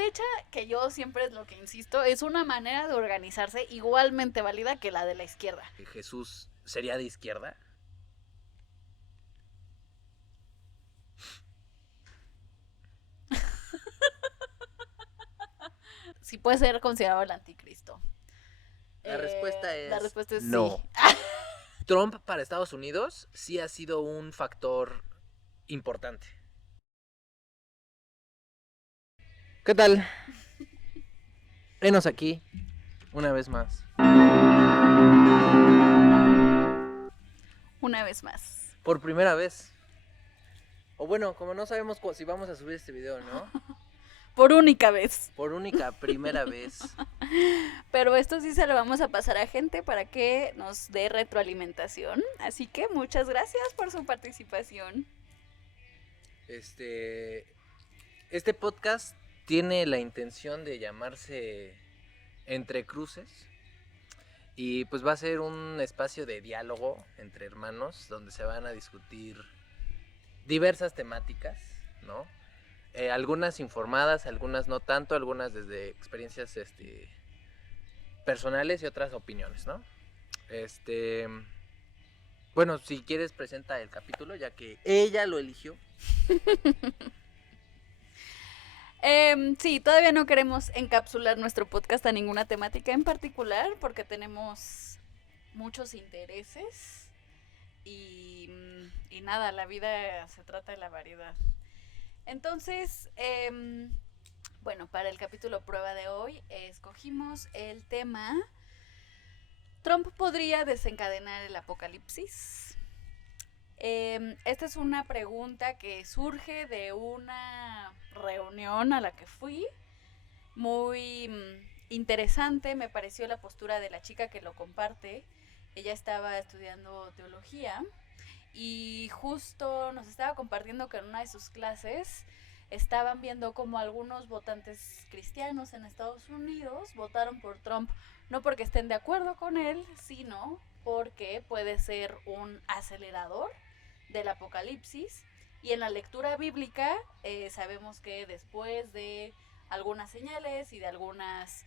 derecha, que yo siempre es lo que insisto, es una manera de organizarse igualmente válida que la de la izquierda. ¿Jesús sería de izquierda? Sí puede ser considerado el anticristo. La respuesta La es respuesta es no. sí. Trump para Estados Unidos sí ha sido un factor importante. ¿Qué tal? Venos aquí, una vez más. Una vez más. Por primera vez. O bueno, como no sabemos si vamos a subir este video, ¿no? Por única vez. Por única primera vez. Pero esto sí se lo vamos a pasar a gente para que nos dé retroalimentación. Así que muchas gracias por su participación. Este podcast tiene la intención de llamarse Entre Cruces. Y pues va a ser un espacio de diálogo entre hermanos donde se van a discutir diversas temáticas, ¿no? Algunas informadas, algunas no tanto, algunas desde experiencias personales y otras opiniones, ¿no? Bueno, si quieres presenta el capítulo, ya que ella lo eligió. Sí, todavía no queremos encapsular nuestro podcast a ninguna temática en particular porque tenemos muchos intereses y nada, la vida se trata de la variedad. Entonces, bueno, para el capítulo prueba de hoy escogimos el tema ¿Trump podría desencadenar el apocalipsis? Esta es una pregunta que surge de una reunión a la que fui. Muy interesante me pareció la postura de la chica que lo comparte. Ella estaba estudiando teología y justo nos estaba compartiendo que en una de sus clases estaban viendo como algunos votantes cristianos en Estados Unidos votaron por Trump, no porque estén de acuerdo con él, sino porque puede ser un acelerador del apocalipsis. Y en la lectura bíblica sabemos que después de algunas señales y de algunas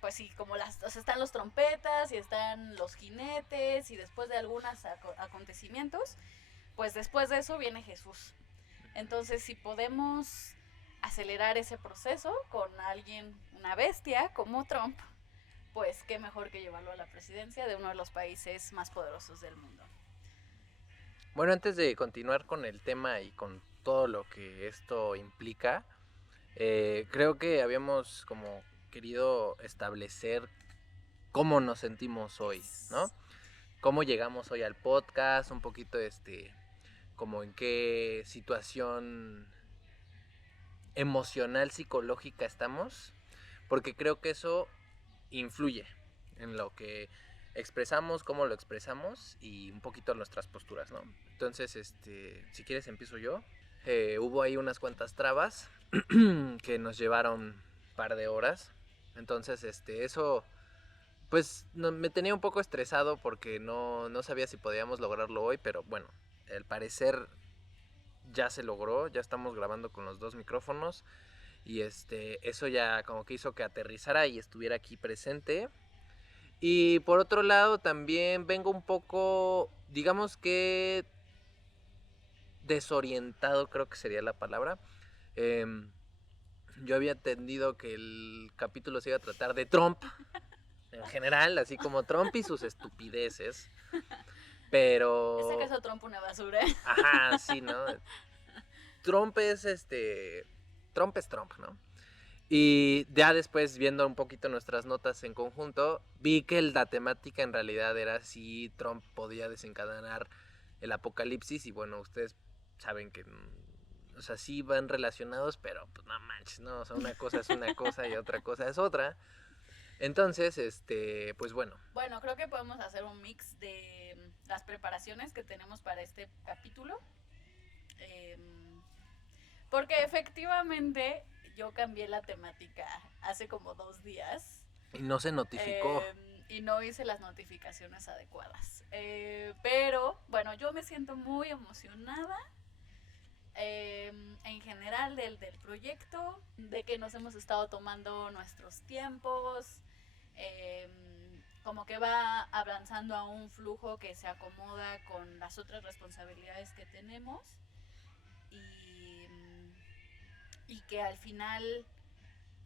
pues sí, como o sea, están los trompetas y están los jinetes y después de algunos acontecimientos, pues después de eso viene Jesús. Entonces, si podemos acelerar ese proceso con alguien, una bestia como Trump, pues qué mejor que llevarlo a la presidencia de uno de los países más poderosos del mundo. Bueno, antes de continuar con el tema y con todo lo que esto implica, creo que habíamos como querido establecer cómo nos sentimos hoy, ¿no? Cómo llegamos hoy al podcast, un poquito como en qué situación emocional, psicológica estamos, porque creo que eso influye en lo que expresamos, cómo lo expresamos y un poquito nuestras posturas, ¿no? Entonces, si quieres empiezo yo. Hubo ahí unas cuantas trabas que nos llevaron un par de horas. Entonces, eso, pues me tenía un poco estresado porque no sabía si podíamos lograrlo hoy, pero bueno, al parecer ya se logró, ya estamos grabando con los dos micrófonos y eso ya como que hizo que aterrizara y estuviera aquí presente. Y por otro lado también vengo un poco, digamos que desorientado, creo que sería la palabra. Yo había entendido que el capítulo se iba a tratar de Trump en general, así como Trump y sus estupideces. Pero... ¿Es acaso Trump una basura? Ajá, sí, ¿no? Trump es Trump es Trump, ¿no? Y ya después, viendo un poquito nuestras notas en conjunto, vi que la temática en realidad era si Trump podía desencadenar el apocalipsis. Y bueno, ustedes saben que, o sea, sí van relacionados, pero pues no manches, ¿no? O sea, una cosa es una cosa y otra cosa es otra. Entonces, pues bueno. Bueno, creo que podemos hacer un mix de las preparaciones que tenemos para este capítulo. Porque efectivamente yo cambié la temática hace como 2 días. Y no se notificó. Y no hice las notificaciones adecuadas. Pero bueno, yo me siento muy emocionada en general del proyecto, de que nos hemos estado tomando nuestros tiempos, como que va avanzando a un flujo que se acomoda con las otras responsabilidades que tenemos y que al final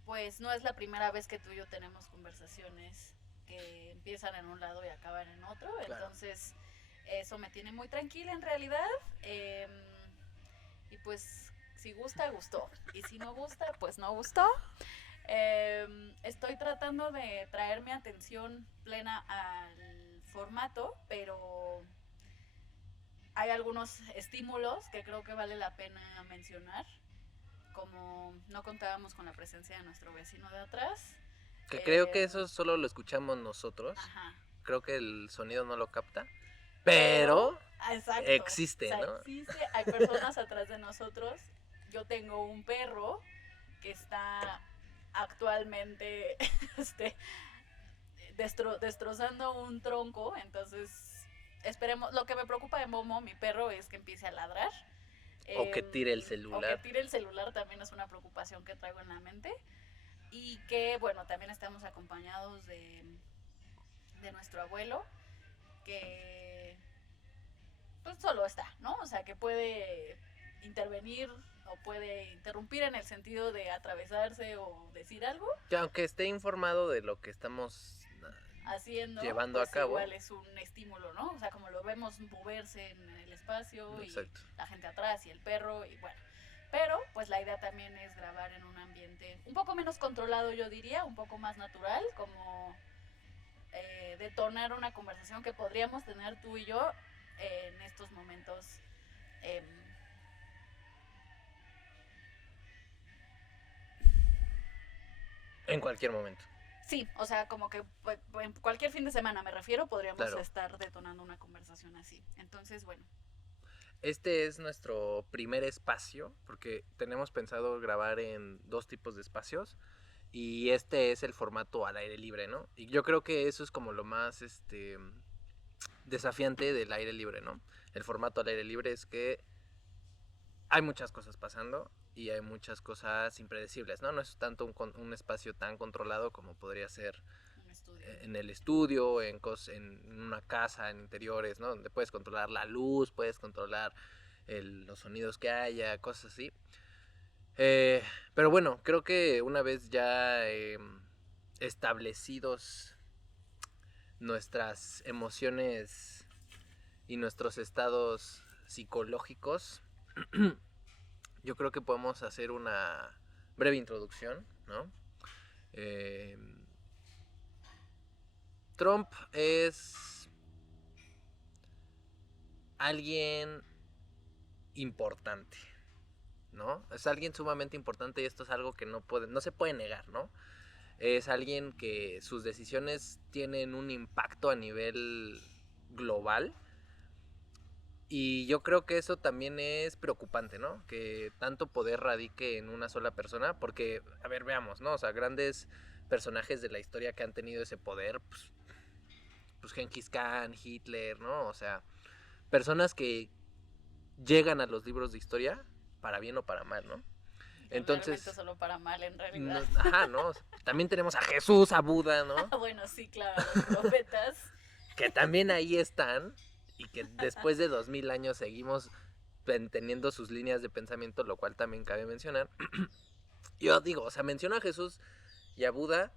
pues no es la primera vez que tú y yo tenemos conversaciones que empiezan en un lado y acaban en otro, claro. Entonces eso me tiene muy tranquila en realidad, y pues si gusta, gustó, y si no gusta, pues no gustó. Estoy tratando de traer mi atención plena al formato, pero hay algunos estímulos que creo que vale la pena mencionar, como no contábamos con la presencia de nuestro vecino de atrás. Que creo que eso solo lo escuchamos nosotros. Ajá. Creo que el sonido no lo capta, pero exacto, existe, o sea, ¿no? Existe, hay personas atrás de nosotros. Yo tengo un perro que está actualmente destrozando un tronco, entonces esperemos. Lo que me preocupa de Momo, mi perro, es que empiece a ladrar. O que tire el celular. O que tire el celular también es una preocupación que traigo en la mente. Y que, bueno, también estamos acompañados de nuestro abuelo, que pues solo está, ¿no? O sea, que puede intervenir o puede interrumpir en el sentido de atravesarse o decir algo. Que aunque esté informado de lo que estamos haciendo, llevando pues a cabo, igual es un estímulo, ¿no? O sea, como lo vemos moverse en el espacio. Exacto. Y la gente atrás y el perro y bueno. Pero pues la idea también es grabar en un ambiente un poco menos controlado, yo diría, un poco más natural, como detonar una conversación que podríamos tener tú y yo en estos momentos. En cualquier momento. Sí, o sea, como que en cualquier fin de semana me refiero, podríamos estar detonando una conversación así. Entonces, bueno. Este es nuestro primer espacio, porque tenemos pensado grabar en 2 tipos de espacios, y este es el formato al aire libre, ¿no? Y yo creo que eso es como lo más desafiante del aire libre, ¿no? El formato al aire libre es que hay muchas cosas pasando y hay muchas cosas impredecibles, ¿no? No es tanto un espacio tan controlado como podría ser en el estudio, en una casa, en interiores, ¿no? Donde puedes controlar la luz, puedes controlar los sonidos que haya, cosas así. Pero bueno, creo que una vez ya establecidos nuestras emociones y nuestros estados psicológicos, yo creo que podemos hacer una breve introducción, ¿no? Trump es alguien importante, ¿no? Es alguien sumamente importante y esto es algo que no se puede negar, ¿no? Es alguien que sus decisiones tienen un impacto a nivel global. Y yo creo que eso también es preocupante, ¿no? Que tanto poder radique en una sola persona, porque, a ver, veamos, ¿no? O sea, grandes personajes de la historia que han tenido ese poder, pues Genghis Khan, Hitler, ¿no? O sea, personas que llegan a los libros de historia para bien o para mal, ¿no? Entonces, solo para mal, en realidad. No, ajá, ¿no? También tenemos a Jesús, a Buda, ¿no? Bueno, sí, claro, los profetas. Que también ahí están y que después de 2000 años seguimos teniendo sus líneas de pensamiento, lo cual también cabe mencionar. Yo digo, o sea, menciono a Jesús y a Buda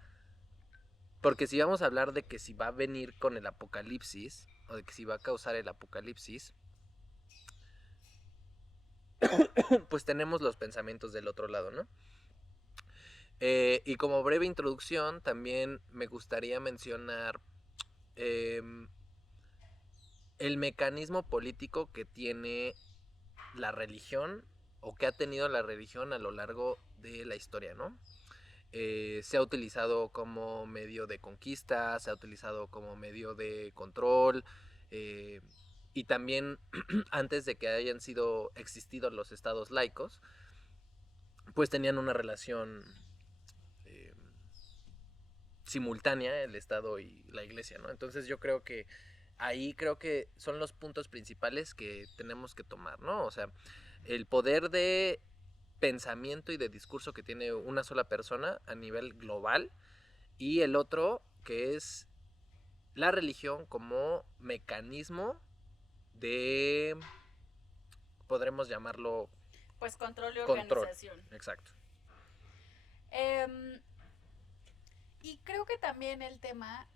porque si vamos a hablar de que si va a venir con el apocalipsis o de que si va a causar el apocalipsis, pues tenemos los pensamientos del otro lado, ¿no? Y como breve introducción, también me gustaría mencionar el mecanismo político que tiene la religión o que ha tenido la religión a lo largo de la historia, ¿no? Se ha utilizado como medio de conquista, se ha utilizado como medio de control, y también antes de que hayan existido los estados laicos, pues tenían una relación simultánea el Estado y la Iglesia, ¿no? Entonces yo creo que ahí son los puntos principales que tenemos que tomar, ¿no? O sea, el poder de pensamiento y de discurso que tiene una sola persona a nivel global, y el otro que es la religión como mecanismo de, podremos llamarlo, Pues control y control. organización. Exacto. Y creo que también el tema,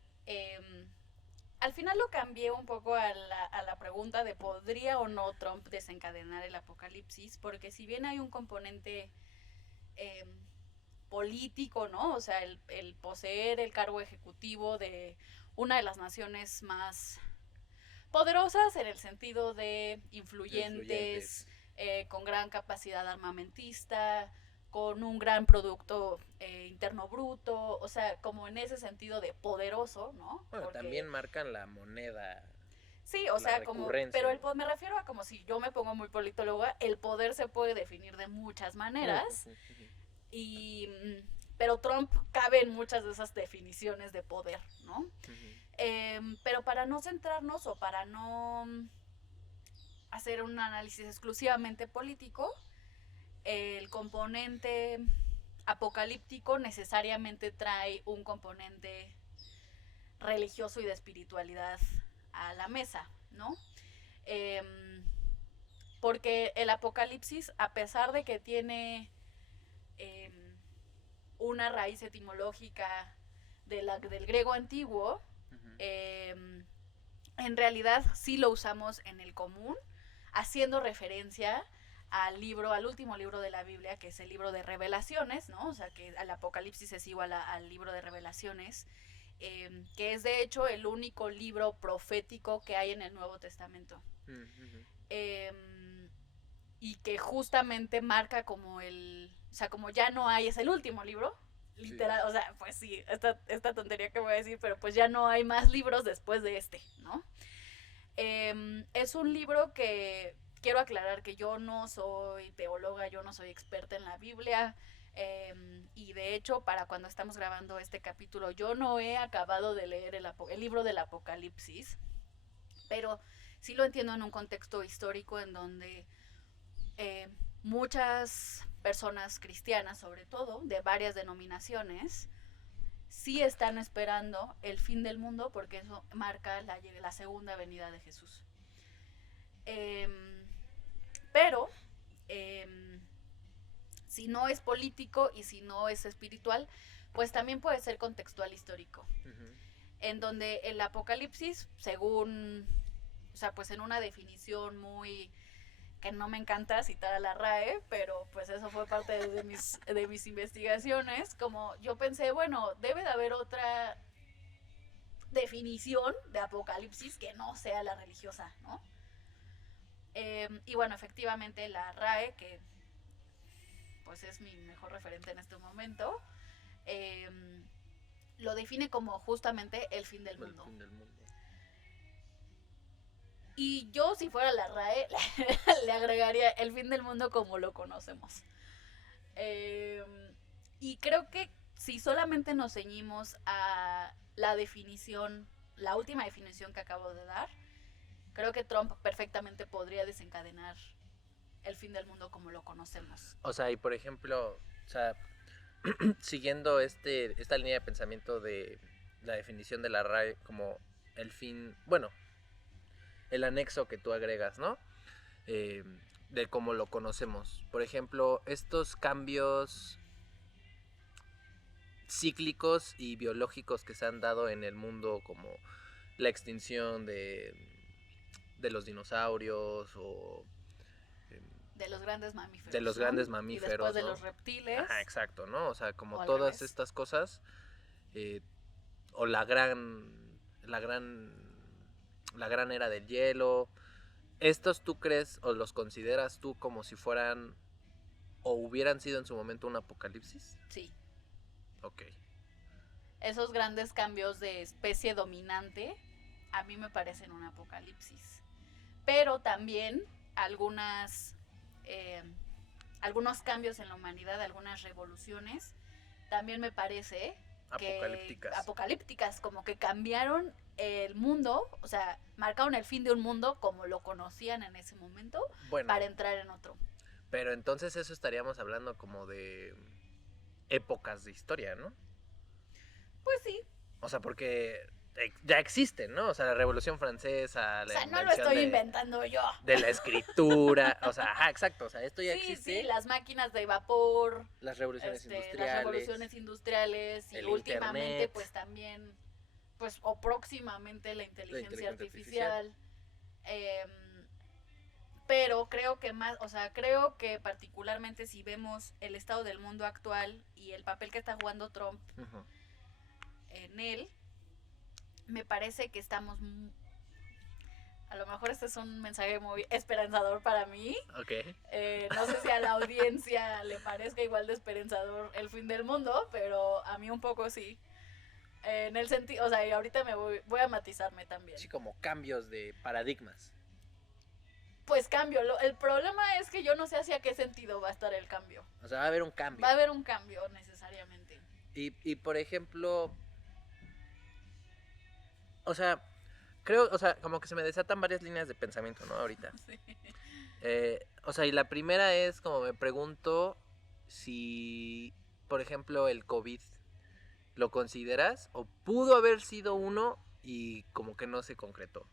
al final lo cambié un poco a la pregunta de ¿podría o no Trump desencadenar el apocalipsis? Porque si bien hay un componente político, ¿no? O sea, el poseer el cargo ejecutivo de una de las naciones más poderosas en el sentido de influyentes. Con gran capacidad armamentista, con un gran producto interno bruto, o sea, como en ese sentido de poderoso, ¿no? Bueno, porque también marcan la moneda. sí, o sea, como, pero me refiero a como si yo me pongo muy politóloga, el poder se puede definir de muchas maneras, y pero Trump cabe en muchas de esas definiciones de poder, ¿no? Pero para no centrarnos o para no hacer un análisis exclusivamente político, el componente apocalíptico necesariamente trae un componente religioso y de espiritualidad a la mesa, ¿no? Porque el apocalipsis, a pesar de que tiene una raíz etimológica del griego antiguo, en realidad sí lo usamos en el común, haciendo referencia al último libro de la Biblia, que es el libro de Revelaciones, ¿no? O sea, que el Apocalipsis es igual al libro de Revelaciones, que es de hecho el único libro profético que hay en el Nuevo Testamento. Y que justamente marca como o sea, como ya no hay, es el último libro, literal, sí. O sea, pues sí, esta tontería que voy a decir, pero pues ya no hay más libros después de este, ¿no? Es un libro que quiero aclarar que yo no soy teóloga, yo no soy experta en la Biblia, y de hecho para cuando estamos grabando este capítulo yo no he acabado de leer el libro del Apocalipsis, pero sí lo entiendo en un contexto histórico en donde muchas personas cristianas, sobre todo, de varias denominaciones, sí están esperando el fin del mundo porque eso marca la segunda venida de Jesús. Pero si no es político y si no es espiritual, pues también puede ser contextual histórico. En donde el Apocalipsis, según, o sea, pues en una definición muy, que no me encanta citar a la RAE, pero pues eso fue parte de mis investigaciones, como yo pensé, bueno, debe de haber otra definición de apocalipsis que no sea la religiosa, ¿no? Y bueno, efectivamente la RAE, que pues es mi mejor referente en este momento, lo define como justamente el fin del mundo. Y yo, si fuera la RAE, le agregaría el fin del mundo como lo conocemos. Y creo que si solamente nos ceñimos a la definición, la última definición que acabo de dar, creo que Trump perfectamente podría desencadenar el fin del mundo como lo conocemos. O sea, y por ejemplo, o sea, siguiendo esta línea de pensamiento de la definición de la RAE como el fin, bueno, el anexo que tú agregas, ¿no? De cómo lo conocemos. Por ejemplo, estos cambios cíclicos y biológicos que se han dado en el mundo, como la extinción de los dinosaurios o de los grandes mamíferos. De los grandes mamíferos. Y después de ¿no? los reptiles. Ajá, exacto, ¿no? O sea, como todas estas cosas, o la gran era del hielo. ¿Estos tú crees o los consideras tú como si fueran o hubieran sido en su momento un apocalipsis? Sí. Ok. Esos grandes cambios de especie dominante a mí me parecen un apocalipsis. Pero también algunos cambios en la humanidad, algunas revoluciones, también me parece apocalípticas, como que cambiaron el mundo, o sea, marcaron el fin de un mundo como lo conocían en ese momento, para entrar en otro. Pero entonces eso estaríamos hablando como de épocas de historia, ¿no? Pues sí. O sea, porque ya existen, ¿no? O sea, la Revolución Francesa, O la sea, no lo invención estoy inventando yo. de la escritura, o sea, ajá, exacto, o sea, esto ya Sí, existe. sí, las máquinas de vapor, Las revoluciones las industriales, revoluciones industriales y el últimamente internet, pues también, pues o próximamente la la inteligencia inteligencia artificial. artificial. em, pero creo que más, o sea, creo que particularmente si vemos el estado del mundo actual y el papel que está jugando Trump Ujú. en él, me parece que estamos... A lo mejor este es un mensaje muy esperanzador para mí. Ok. No sé si a la audiencia le parezca igual de esperanzador el fin del mundo, pero a mí un poco sí. En el sentido, o sea, y ahorita voy a matizarme también. Sí, como cambios de paradigmas. Pues cambio, el problema es que yo no sé hacia qué sentido va a estar el cambio. O sea, va a haber un cambio. Va a haber un cambio necesariamente. Y por ejemplo, o sea, creo, o sea, como que se me desatan varias líneas de pensamiento, ¿no? Ahorita. Sí. O sea, y la primera es como me pregunto si, por ejemplo, el COVID lo consideras o pudo haber sido uno y como que no se concretó.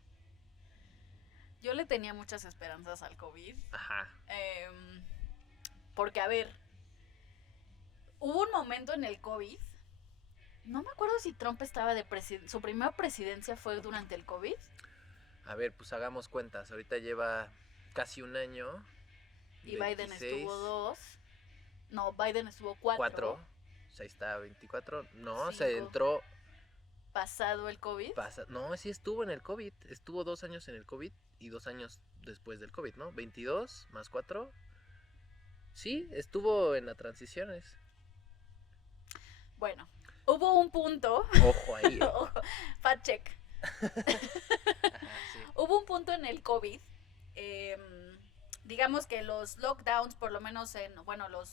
Yo le tenía muchas esperanzas al COVID. Ajá. Porque, a ver, hubo un momento en el COVID. No me acuerdo si Trump estaba de presidente. Su primera presidencia fue durante el COVID. A ver, pues hagamos cuentas. Ahorita lleva casi un año. Y 26, Biden estuvo 2. No, Biden estuvo 4. 4. O sea, ahí está 24. No, 5. se entró. Pasado el COVID. No, sí estuvo en el COVID. Estuvo 2 años en el COVID y 2 años después del COVID, ¿no? 22 más 4. Sí, estuvo en las transiciones. Bueno, hubo un punto. Ojo ahí. Fact check. Ajá, sí. Hubo un punto en el COVID. Digamos que los lockdowns, por lo menos en. Bueno, los.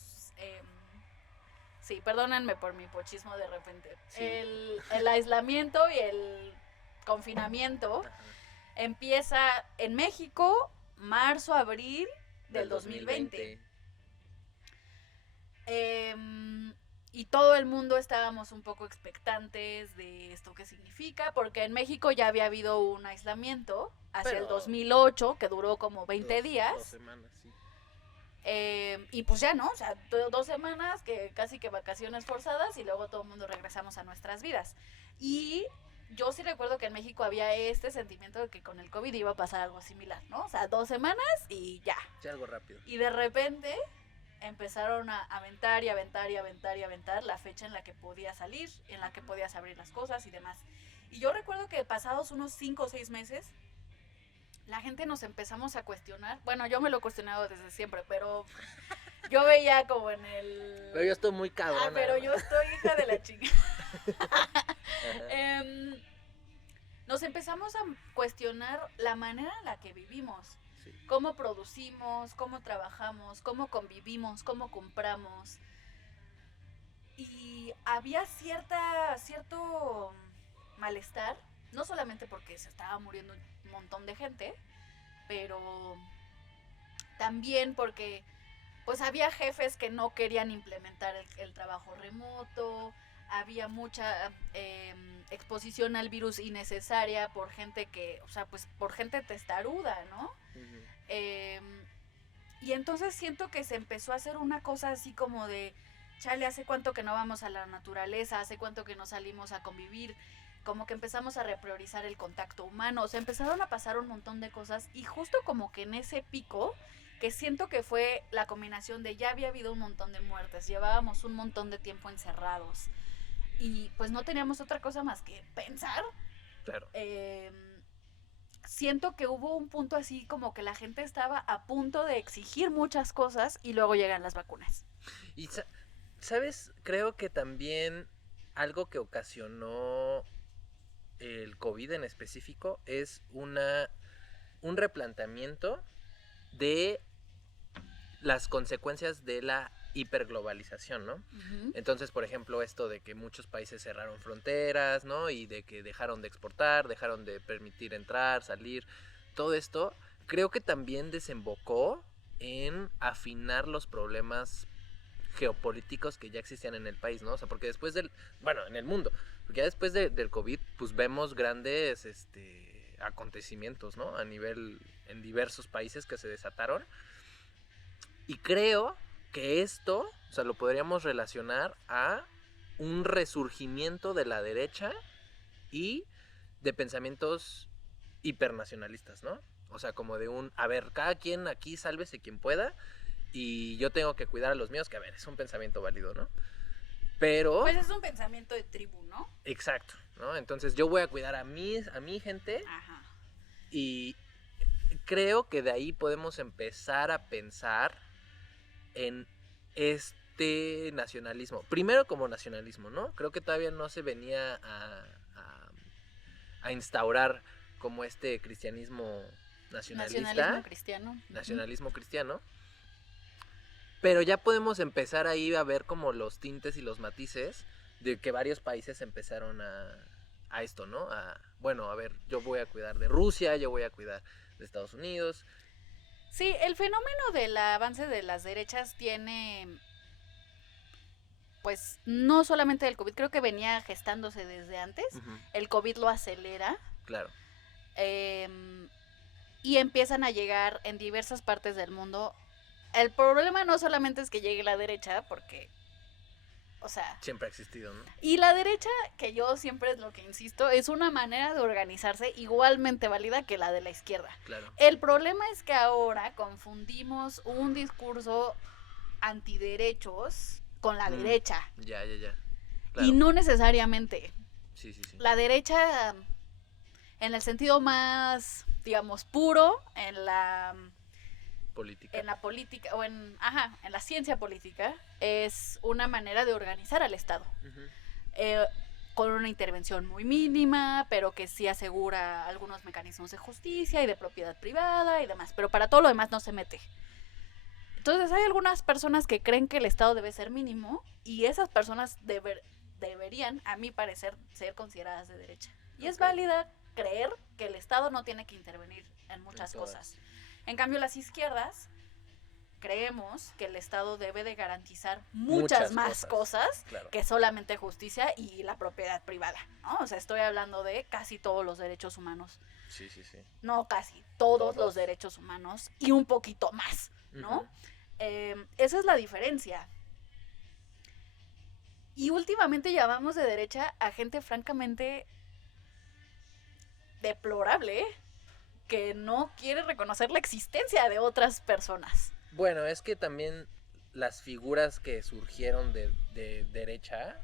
Sí, perdónenme por mi pochismo de repente. Sí. El aislamiento y el confinamiento Ajá. empieza en México, marzo, abril del 2020. Y todo el mundo estábamos un poco expectantes de esto que significa, porque en México ya había habido un aislamiento hacia el 2008, que duró como 20 días. 2 semanas, sí. Y pues ya, ¿no? O sea, 2 semanas, que casi que vacaciones forzadas, y luego todo el mundo regresamos a nuestras vidas. Y yo sí recuerdo que en México había este sentimiento de que con el COVID iba a pasar algo similar, ¿no? O sea, 2 semanas y ya. Sí, algo rápido. Y de repente empezaron a aventar y aventar y aventar y aventar la fecha en la que podía salir, en la que podías abrir las cosas y demás. Y yo recuerdo que pasados unos 5 o 6 meses, la gente nos empezamos a cuestionar. Bueno, yo me lo he cuestionado desde siempre, pero yo veía como en el... Pero yo estoy muy cabrona. pero yo estoy hija de la chica. Nos empezamos a cuestionar la manera en la que vivimos. Sí. Cómo producimos, cómo trabajamos, cómo convivimos, cómo compramos. Y había cierto malestar, no solamente porque se estaba muriendo un montón de gente, pero también porque pues había jefes que no querían implementar el trabajo remoto, había mucha exposición al virus innecesaria por gente que, o sea, pues por gente testaruda, ¿no? Uh-huh. Y entonces siento que se empezó a hacer una cosa así como de, chale, hace cuánto que no vamos a la naturaleza, hace cuánto que no salimos a convivir, como que empezamos a repriorizar el contacto humano, o sea, empezaron a pasar un montón de cosas y justo como que en ese pico, que siento que fue la combinación de ya había habido un montón de muertes, llevábamos un montón de tiempo encerrados y pues no teníamos otra cosa más que pensar. Claro. Siento que hubo un punto así como que la gente estaba a punto de exigir muchas cosas y luego llegan las vacunas. Y ¿sabes? Creo que también algo que ocasionó el COVID en específico es un replanteamiento de las consecuencias de la hiperglobalización, ¿no? Uh-huh. Entonces, por ejemplo, esto de que muchos países cerraron fronteras, ¿no? Y de que dejaron de exportar, dejaron de permitir entrar, salir, todo esto, creo que también desembocó en afinar los problemas geopolíticos que ya existían en el país, ¿no? O sea, porque después en el mundo, porque ya después del COVID, pues vemos grandes acontecimientos, ¿no? En diversos países que se desataron. Y creo que esto, o sea, lo podríamos relacionar a un resurgimiento de la derecha y de pensamientos hipernacionalistas, ¿no? O sea, como de a ver, cada quien aquí sálvese quien pueda y yo tengo que cuidar a los míos, que a ver, es un pensamiento válido, ¿no? Pero... Pues es un pensamiento de tribu, ¿no? Exacto, ¿no? Entonces yo voy a cuidar a mi gente. Ajá. Y creo que de ahí podemos empezar a pensar en nacionalismo. Primero como nacionalismo, ¿no? Creo que todavía no se venía a instaurar como cristianismo nacionalista. Nacionalismo cristiano. Pero ya podemos empezar ahí a ver como los tintes y los matices de que varios países empezaron a esto, ¿no? A ver, yo voy a cuidar de Rusia, yo voy a cuidar de Estados Unidos. Sí, el fenómeno del avance de las derechas tiene, pues, no solamente del COVID, creo que venía gestándose desde antes. Uh-huh. El COVID lo acelera. Claro. Y empiezan a llegar en diversas partes del mundo. El problema no solamente es que llegue la derecha, porque, o sea... siempre ha existido, ¿no? Y la derecha, que yo siempre es lo que insisto, es una manera de organizarse igualmente válida que la de la izquierda. Claro. El problema es que ahora confundimos un discurso antiderechos con la derecha. Ya. Claro. Y no necesariamente. Sí. La derecha, en el sentido más, digamos, puro, en la política o en la ciencia política, es una manera de organizar al Estado. Uh-huh. Con una intervención muy mínima, pero que sí asegura algunos mecanismos de justicia y de propiedad privada y demás, pero para todo lo demás no se mete. Entonces hay algunas personas que creen que el Estado debe ser mínimo y esas personas deberían, a mi parecer, ser consideradas de derecha. Y okay. Es válida creer que el Estado no tiene que intervenir en muchas cosas. En cambio, las izquierdas creemos que el Estado debe de garantizar muchas más cosas claro. Que solamente justicia y la propiedad privada, ¿no? O sea, estoy hablando de casi todos los derechos humanos. Sí. No, casi todos los derechos humanos y un poquito más, ¿no? Uh-huh. Esa es la diferencia. Y últimamente llamamos de derecha a gente francamente deplorable, ¿eh? Que no quiere reconocer la existencia de otras personas. Bueno, es que también las figuras que surgieron de derecha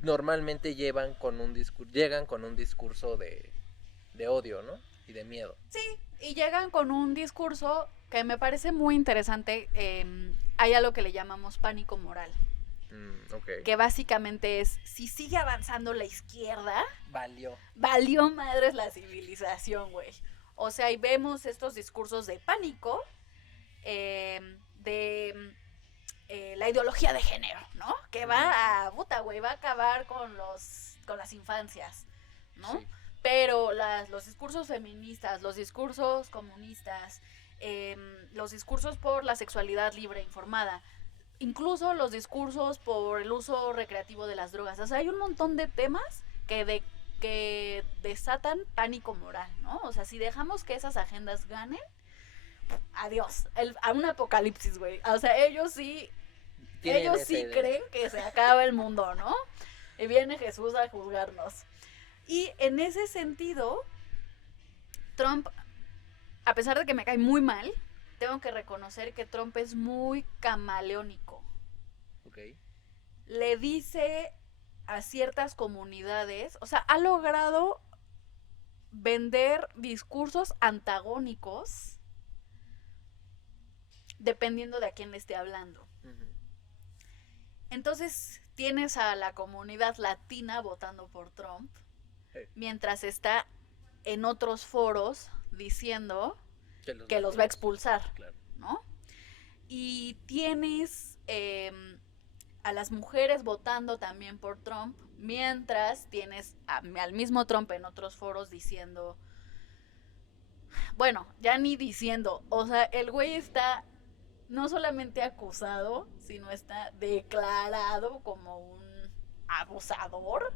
normalmente llegan con un discurso de odio, ¿no? Y de miedo. Sí, y llegan con un discurso que me parece muy interesante. Hay algo que le llamamos pánico moral. Okay. Que básicamente es, si sigue avanzando la izquierda, valió madres la civilización, güey. O sea, y vemos estos discursos de pánico, la ideología de género, ¿no? Que va a acabar con las infancias, ¿no? Sí. Pero los discursos feministas, los discursos comunistas, los discursos por la sexualidad libre e informada, incluso los discursos por el uso recreativo de las drogas. O sea, hay un montón de temas que desatan pánico moral, ¿no? O sea, si dejamos que esas agendas ganen, adiós, a un apocalipsis, güey. O sea, ellos sí creen que se acaba el mundo, ¿no? Y viene Jesús a juzgarnos. Y en ese sentido, Trump, a pesar de que me cae muy mal, tengo que reconocer que Trump es muy camaleónico. Okay. Le dice a ciertas comunidades, o sea, ha logrado vender discursos antagónicos dependiendo de a quién le esté hablando. Uh-huh. Entonces, tienes a la comunidad latina votando por Trump, mientras está en otros foros diciendo que los va a expulsar, claro. ¿no? Y tienes a las mujeres votando también por Trump, mientras tienes al mismo Trump en otros foros diciendo, bueno, ya ni diciendo, o sea, el güey está no solamente acusado, sino está declarado como un abusador.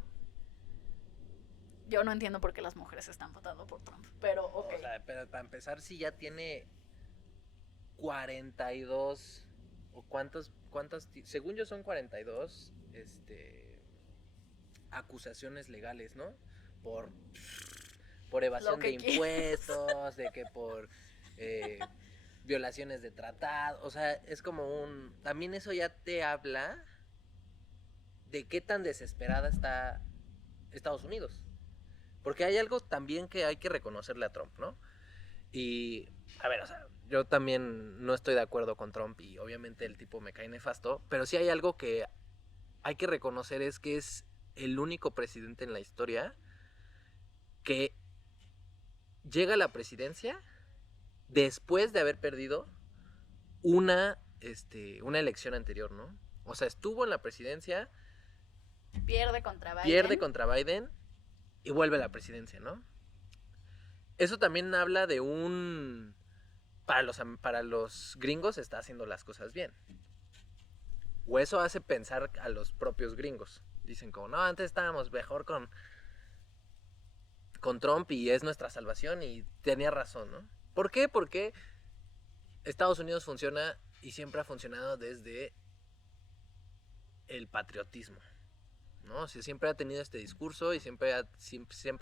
Yo no entiendo por qué las mujeres están votando por Trump, pero ok. O sea, pero para empezar, si ya tiene 42 o cuántas, según yo son 42, acusaciones legales, ¿no? Por, por evasión de impuestos, de que por violaciones de tratado, o sea, es como también eso ya te habla de qué tan desesperada está Estados Unidos. Porque hay algo también que hay que reconocerle a Trump, ¿no? Y, a ver, o sea, yo también no estoy de acuerdo con Trump y obviamente el tipo me cae nefasto, pero sí hay algo que hay que reconocer, es que es el único presidente en la historia que llega a la presidencia después de haber perdido una elección anterior, ¿no? O sea, estuvo en la presidencia, pierde contra Biden y vuelve a la presidencia, ¿no? Eso también habla de para los gringos está haciendo las cosas bien. O eso hace pensar a los propios gringos. Dicen como, no, antes estábamos mejor con Trump y es nuestra salvación, y tenía razón, ¿no? ¿Por qué? Porque Estados Unidos funciona y siempre ha funcionado desde el patriotismo, ¿no? O sea, siempre ha tenido este discurso y siempre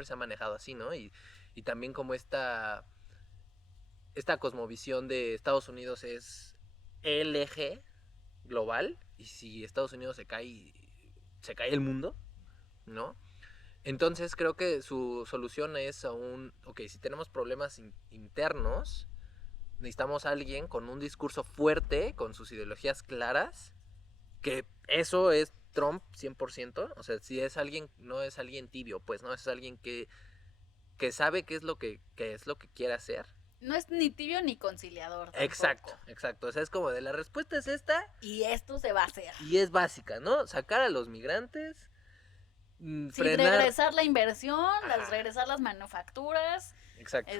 se ha manejado así, ¿no? Y también como esta cosmovisión de Estados Unidos es el eje global, y si Estados Unidos se cae el mundo, ¿no? Entonces creo que su solución es ok, si tenemos problemas internos, necesitamos a alguien con un discurso fuerte, con sus ideologías claras, que eso es Trump 100%, o sea, si es alguien, no es alguien tibio, pues, ¿no? Es alguien que sabe qué es lo que quiere hacer. No es ni tibio ni conciliador tampoco. Exacto. O sea, es como de la respuesta es esta. Y esto se va a hacer. Y es básica, ¿no? Sacar a los migrantes. Sí, regresar la inversión, regresar las manufacturas. Exacto.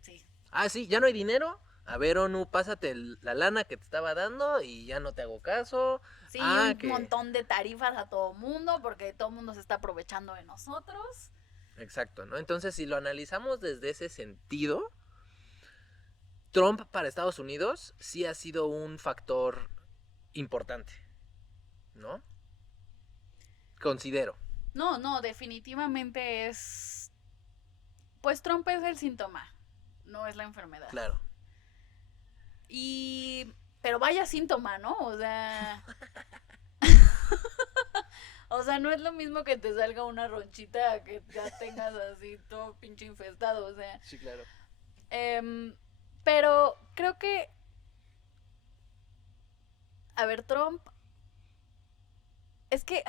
Sí. Ah, sí, ya no hay dinero. A ver, ONU, pásate la lana que te estaba dando y ya no te hago caso. Sí, un montón de tarifas a todo mundo porque todo mundo se está aprovechando de nosotros. Exacto, ¿no? Entonces, si lo analizamos desde ese sentido, Trump para Estados Unidos sí ha sido un factor importante, ¿no? Considero. No, definitivamente es... Pues Trump es el síntoma, no es la enfermedad. Claro. Pero vaya síntoma, ¿no? O sea... O sea, no es lo mismo que te salga una ronchita que ya tengas así todo pinche infestado, o sea... Sí, claro. Pero creo que... A ver, Trump... Es que...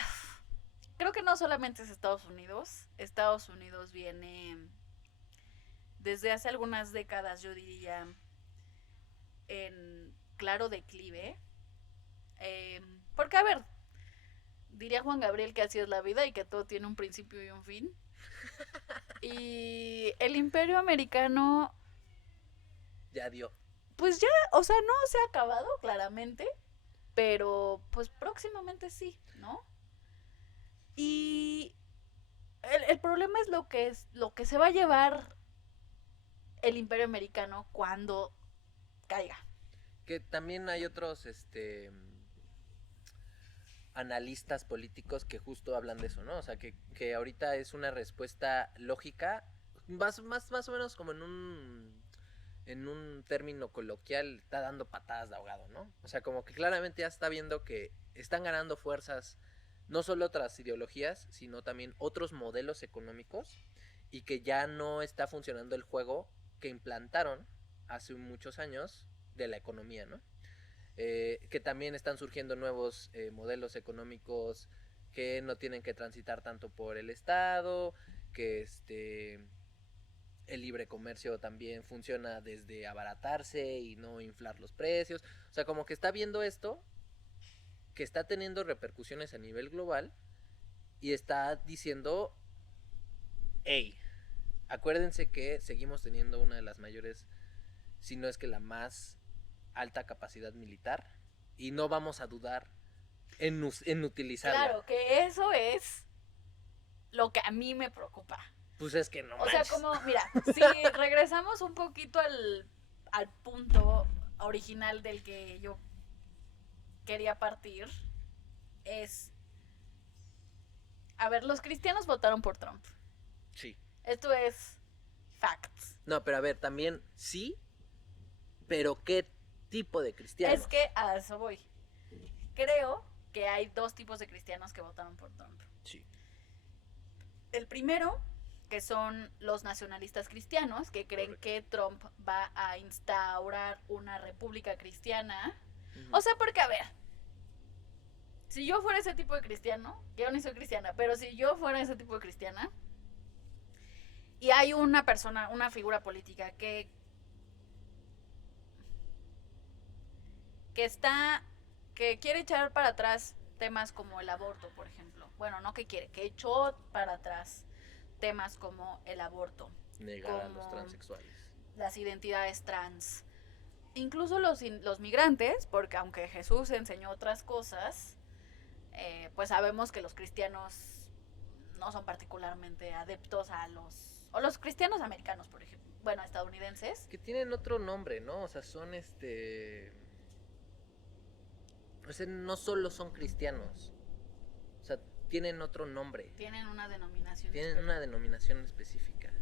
Creo que no solamente es Estados Unidos. Estados Unidos viene... Desde hace algunas décadas, yo diría... En claro declive. Porque, a ver... Diría Juan Gabriel que así es la vida y que todo tiene un principio y un fin. Y el imperio americano... Ya dio. Pues ya, o sea, no se ha acabado, claramente. Pero, pues próximamente sí, ¿no? Y el problema es lo que se va a llevar el imperio americano cuando caiga. Que también hay otros, analistas políticos que justo hablan de eso, ¿no? O sea, que ahorita es una respuesta lógica, más o menos como en un término coloquial, está dando patadas de ahogado, ¿no? O sea, como que claramente ya está viendo que están ganando fuerzas no solo otras ideologías, sino también otros modelos económicos, y que ya no está funcionando el juego que implantaron hace muchos años de la economía, ¿no? Que también están surgiendo nuevos modelos económicos que no tienen que transitar tanto por el Estado, que el libre comercio también funciona desde abaratarse y no inflar los precios. O sea, como que está viendo esto, que está teniendo repercusiones a nivel global, y está diciendo, hey, acuérdense que seguimos teniendo una de las mayores, si no es que la más alta capacidad militar, y no vamos a dudar en utilizarla. Claro, que eso es lo que a mí me preocupa. Pues es que no O manches. sea, como, mira, si regresamos un poquito al punto original del que yo quería partir, es... A ver, los cristianos votaron por Trump. Sí. Esto es facts. No, pero a ver, también sí, pero ¿qué tipo de cristianos? Es que a eso voy. Creo que hay dos tipos de cristianos que votaron por Trump. Sí. El primero, que son los nacionalistas cristianos, que creen Correcto. que Trump va a instaurar una república cristiana. O sea, porque, a ver, si yo fuera ese tipo de cristiano, yo no soy cristiana, pero si yo fuera ese tipo de cristiana, y hay una persona, una figura política que quiere echar para atrás temas como el aborto, por ejemplo. Bueno, no que quiere, que echó para atrás temas como el aborto. Negar a los como transexuales. las identidades trans. Incluso los migrantes, porque aunque Jesús enseñó otras cosas, pues sabemos que los cristianos no son particularmente adeptos a los cristianos americanos, por ejemplo, bueno, estadounidenses. Que tienen otro nombre, ¿no? O sea, son O sea, no solo son cristianos. O sea, tienen otro nombre. Tienen una denominación. Tienen una denominación específica.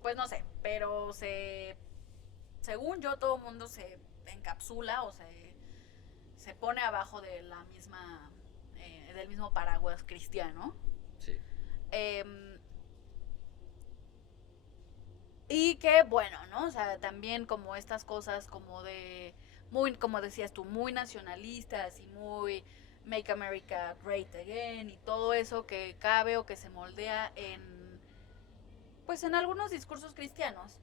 Pues no sé, pero según yo, todo el mundo se encapsula o se pone abajo de la misma, del mismo paraguas cristiano. Sí. Y que bueno, ¿no? O sea, también como estas cosas como de, muy, como decías tú, muy nacionalistas y muy Make America Great Again y todo eso que cabe o que se moldea pues en algunos discursos cristianos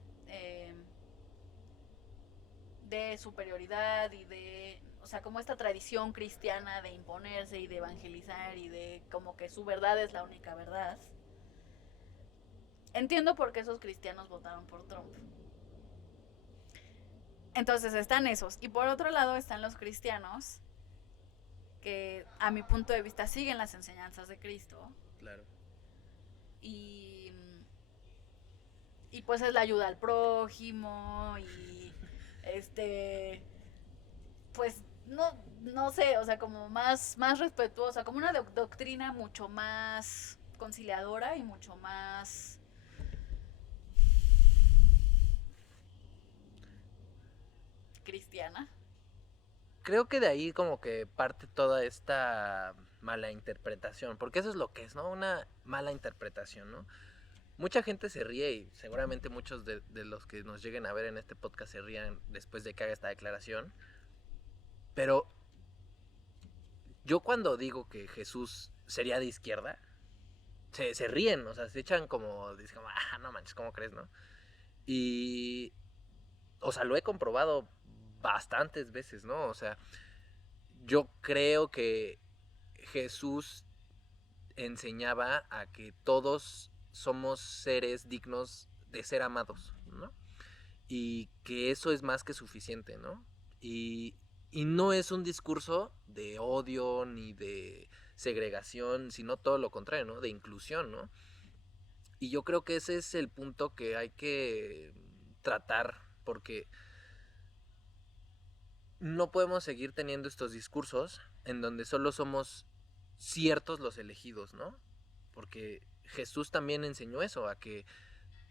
de superioridad y de, o sea, como esta tradición cristiana de imponerse y de evangelizar y de como que su verdad es la única verdad. Entiendo por qué esos cristianos votaron por Trump. Entonces están esos. Y por otro lado están los cristianos que a mi punto de vista siguen las enseñanzas de Cristo. Claro. Y pues es la ayuda al prójimo y pues no sé, o sea, como más respetuosa, como una doctrina mucho más conciliadora y mucho más cristiana. Creo que de ahí como que parte toda esta mala interpretación, porque eso es lo que es, ¿no? Una mala interpretación, ¿no? Mucha gente se ríe y seguramente muchos de los que nos lleguen a ver en este podcast se rían después de que haga esta declaración, pero yo cuando digo que Jesús sería de izquierda, se ríen, o sea, se echan como, dicen como, no manches, ¿cómo crees, no? Y, o sea, lo he comprobado bastantes veces, ¿no? O sea, yo creo que Jesús enseñaba a que todos somos seres dignos de ser amados, ¿no? Y que eso es más que suficiente, ¿no? Y no es un discurso de odio ni de segregación, sino todo lo contrario, ¿no? De inclusión, ¿no? Y yo creo que ese es el punto que hay que tratar, porque no podemos seguir teniendo estos discursos en donde solo somos ciertos los elegidos, ¿no? Porque Jesús también enseñó eso, a que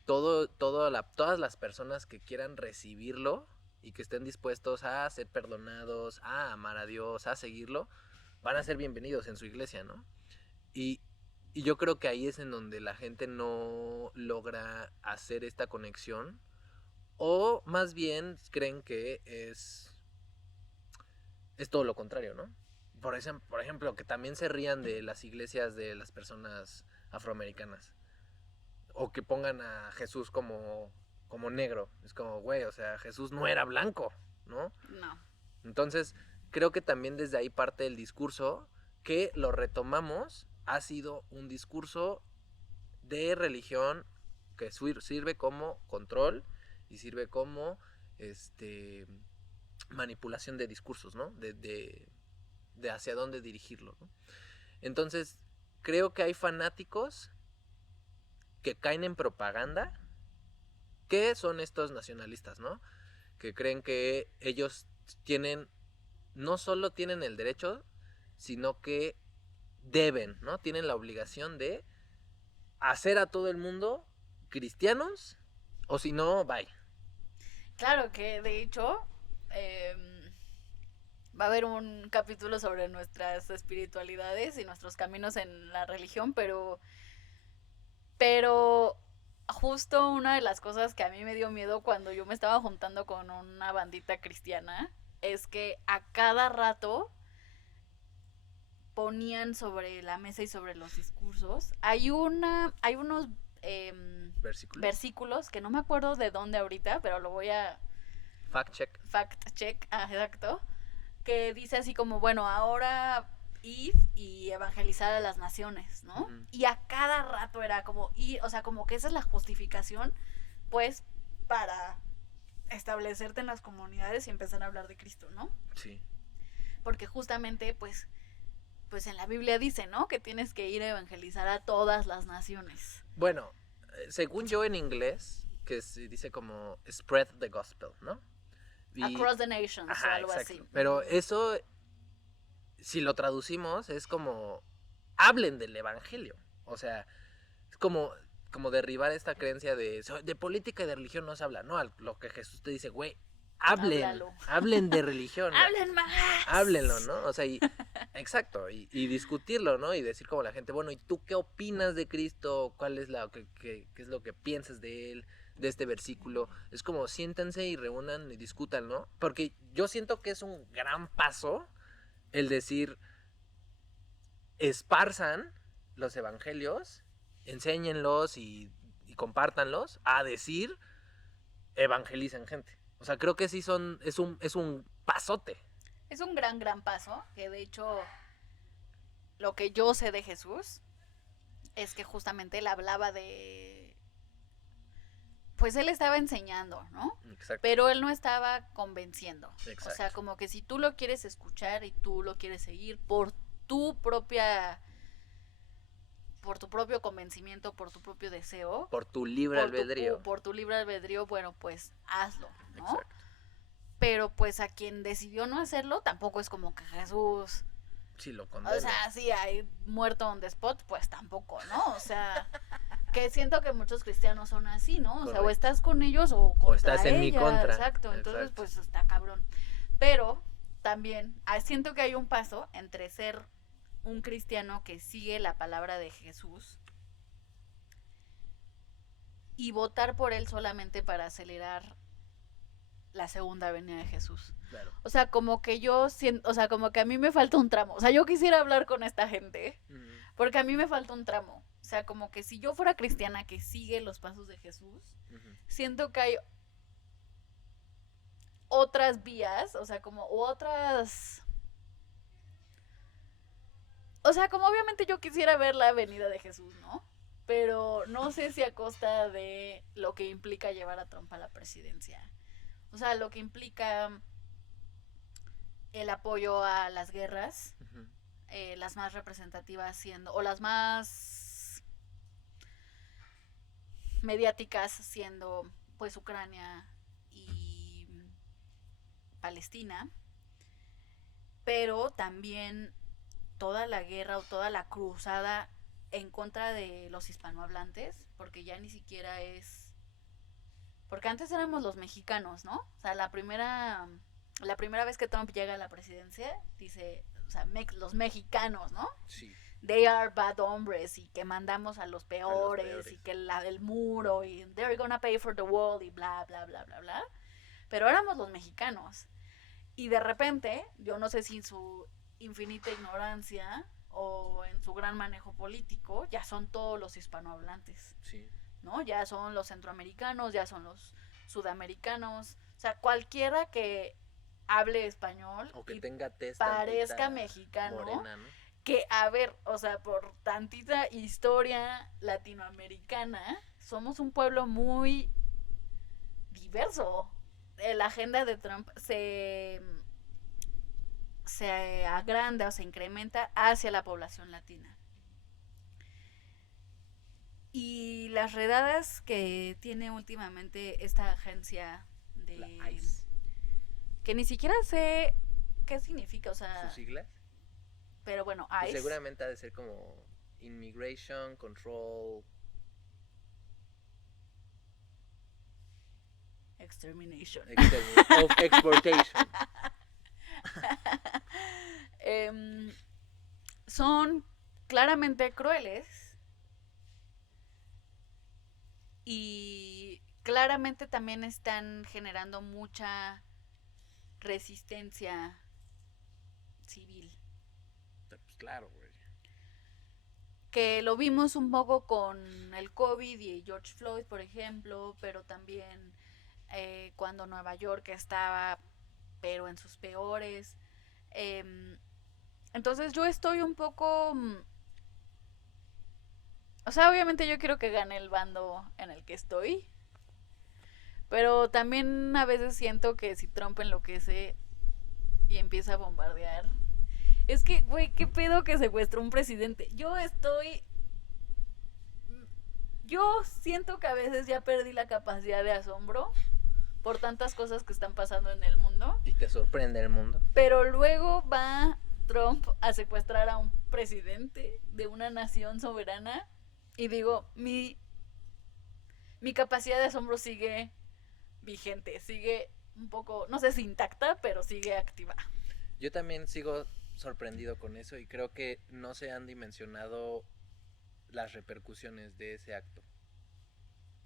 todas las personas que quieran recibirlo y que estén dispuestos a ser perdonados, a amar a Dios, a seguirlo, van a ser bienvenidos en su iglesia, ¿no? Y yo creo que ahí es en donde la gente no logra hacer esta conexión, o más bien creen que es todo lo contrario, ¿no? Por ejemplo, que también se rían de las iglesias de las personas afroamericanas. O que pongan a Jesús como negro. Es como, güey, o sea, Jesús no era blanco, ¿no? No. Entonces, creo que también desde ahí parte el discurso, que lo retomamos, ha sido un discurso de religión que sirve como control y sirve como manipulación de discursos, ¿no? De hacia dónde dirigirlo, ¿no? Entonces, creo que hay fanáticos que caen en propaganda, que son estos nacionalistas, ¿no? Que creen que ellos no solo tienen el derecho, sino que deben, ¿no? Tienen la obligación de hacer a todo el mundo cristianos, o si no, bye. Claro que de hecho va a haber un capítulo sobre nuestras espiritualidades y nuestros caminos en la religión, pero justo una de las cosas que a mí me dio miedo cuando yo me estaba juntando con una bandita cristiana es que a cada rato ponían sobre la mesa y sobre los discursos. Hay unos versículos que no me acuerdo de dónde ahorita, pero lo voy a fact check, exacto, que dice así como, bueno, ahora id y evangelizar a las naciones, ¿no? Uh-huh. Y a cada rato era como o sea, como que esa es la justificación, pues, para establecerte en las comunidades y empezar a hablar de Cristo, ¿no? Sí. Porque justamente, pues en la Biblia dice, ¿no? Que tienes que ir a evangelizar a todas las naciones. Bueno, según yo en inglés, que se dice como spread the gospel, ¿no? Across the nations, o algo exacto. así. Pero eso, si lo traducimos, es como hablen del evangelio. O sea, es como derribar esta creencia de política y de religión no se habla, ¿no? Lo que Jesús te dice, güey, hablen de religión. Hablen más. Háblenlo, ¿no? O sea, exacto, y discutirlo, ¿no? Y decir como la gente, bueno, ¿y tú qué opinas de Cristo? ¿Cuál es qué es lo que piensas de él, de este versículo? Es como siéntense y reúnan y discutan, ¿no? Porque yo siento que es un gran paso el decir, esparzan los evangelios, enséñenlos y compártanlos, a decir, evangelicen gente. O sea, creo que sí es un pasote. Es un gran paso, que de hecho lo que yo sé de Jesús es que justamente él hablaba de... Pues él estaba enseñando, ¿no? Exacto. Pero él no estaba convenciendo. Exacto. O sea, como que si tú lo quieres escuchar y tú lo quieres seguir por tu propio convencimiento, por tu propio deseo. Por tu libre albedrío. Por tu libre albedrío, bueno, pues hazlo, ¿no? Exacto. Pero pues a quien decidió no hacerlo, tampoco es como que Jesús... Sí, lo condena. O sea, sí, hay muerto on the spot, pues tampoco, ¿no? O sea, que siento que muchos cristianos son así, ¿no? O Correcto. sea, o estás con ellos o contra estás en mi contra. Exacto, entonces pues está cabrón. Pero también siento que hay un paso entre ser un cristiano que sigue la palabra de Jesús y votar por él solamente para acelerar la segunda venida de Jesús. Claro. O sea, como que yo siento, o sea, como que a mí me falta un tramo. O sea, yo quisiera hablar con esta gente, porque a mí me falta un tramo. O sea, como que si yo fuera cristiana que sigue los pasos de Jesús, siento que hay otras vías, o sea, como otras... O sea, como obviamente yo quisiera ver la venida de Jesús, ¿no? Pero no sé si a costa de lo que implica llevar a Trump a la presidencia. O sea, lo que implica el apoyo a las guerras, las más representativas siendo, o las más mediáticas siendo, pues, Ucrania y Palestina, pero también toda la guerra o toda la cruzada en contra de los hispanohablantes, porque ya ni siquiera es... Porque antes éramos los mexicanos, ¿no? O sea, la primera vez que Trump llega a la presidencia, dice, o sea, los mexicanos, ¿no? Sí. They are bad hombres, y que mandamos a los peores. Y que el muro, y they're gonna pay for the wall, y bla, bla, bla, bla, bla. Pero éramos los mexicanos. Y de repente, yo no sé si en su infinita ignorancia o en su gran manejo político, ya son todos los hispanohablantes. Sí. ¿No? Ya son los centroamericanos, ya son los sudamericanos, o sea, cualquiera que hable español o que tenga tez parezca mexicano, morena, ¿no? Que a ver, o sea, por tantita historia latinoamericana, somos un pueblo muy diverso. La agenda de Trump se agranda o se incrementa hacia la población latina. Y las redadas que tiene últimamente esta agencia de... La ICE. Que ni siquiera sé qué significa, o sea... ¿Sus siglas? Pero bueno, Pues ICE... seguramente ha de ser como Immigration Control... Extermination. Of Exportation. Son claramente crueles y claramente también están generando mucha resistencia civil. Pues claro, güey. Que lo vimos un poco con el COVID y George Floyd, por ejemplo, pero también cuando Nueva York estaba, pero en sus peores. Entonces yo estoy un poco... O sea, obviamente yo quiero que gane el bando en el que estoy. Pero también a veces siento que si Trump enloquece y empieza a bombardear. Es que, güey, ¿qué pedo que secuestró un presidente? Yo siento que a veces ya perdí la capacidad de asombro por tantas cosas que están pasando en el mundo. Y te sorprende el mundo. Pero luego va Trump a secuestrar a un presidente de una nación soberana. Y digo, mi capacidad de asombro sigue vigente, sigue un poco, no sé si intacta, pero sigue activa. Yo también sigo sorprendido con eso y creo que no se han dimensionado las repercusiones de ese acto.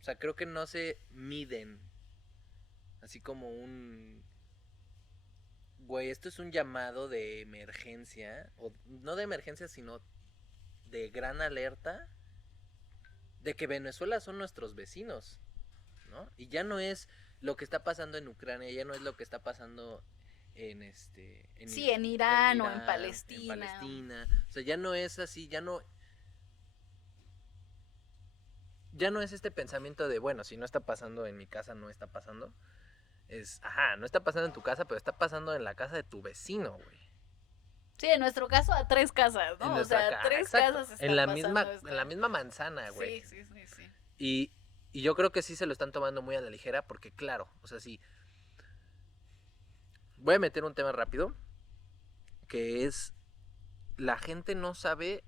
O sea, creo que no se miden así como un... Güey, esto es un llamado de emergencia, o no de emergencia, sino de gran alerta, de que Venezuela son nuestros vecinos, ¿no? Y ya no es lo que está pasando en Ucrania, ya no es lo que está pasando en en Irán o en Palestina. En Palestina. O sea, ya no es así, ya no es este pensamiento de, bueno, si no está pasando en mi casa, no está pasando. No está pasando en tu casa, pero está pasando en la casa de tu vecino, güey. Sí, en nuestro caso a 3 casas, ¿no? O sea, 3 casas están en la misma manzana, güey. Sí. Y yo creo que sí se lo están tomando muy a la ligera porque, claro, o sea, sí. Voy a meter un tema rápido, que es, la gente no sabe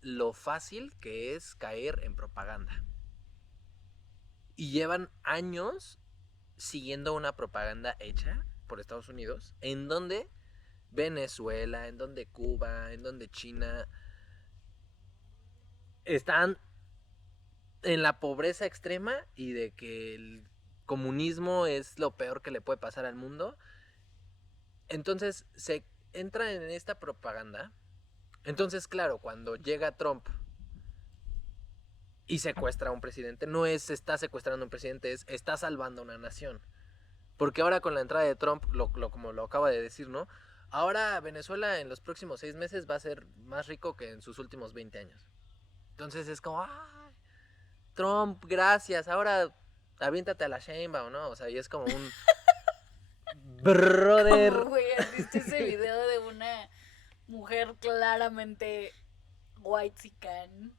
lo fácil que es caer en propaganda. Y llevan años siguiendo una propaganda hecha por Estados Unidos, en donde Venezuela, en donde Cuba, en donde China están en la pobreza extrema y de que el comunismo es lo peor que le puede pasar al mundo. Entonces se entra en esta propaganda. Entonces, claro, cuando llega Trump y secuestra a un presidente, no es está secuestrando a un presidente, es está salvando a una nación. Porque ahora con la entrada de Trump, como lo acaba de decir, ¿no? Ahora Venezuela en los próximos 6 meses va a ser más rico que en sus últimos 20 años. Entonces es como, ¡ay! Trump, gracias, ahora aviéntate a la Sheinbaum, ¿no? O sea, y es como un... Brother. Como, güey, ¿has visto ese video de una mujer claramente whitexican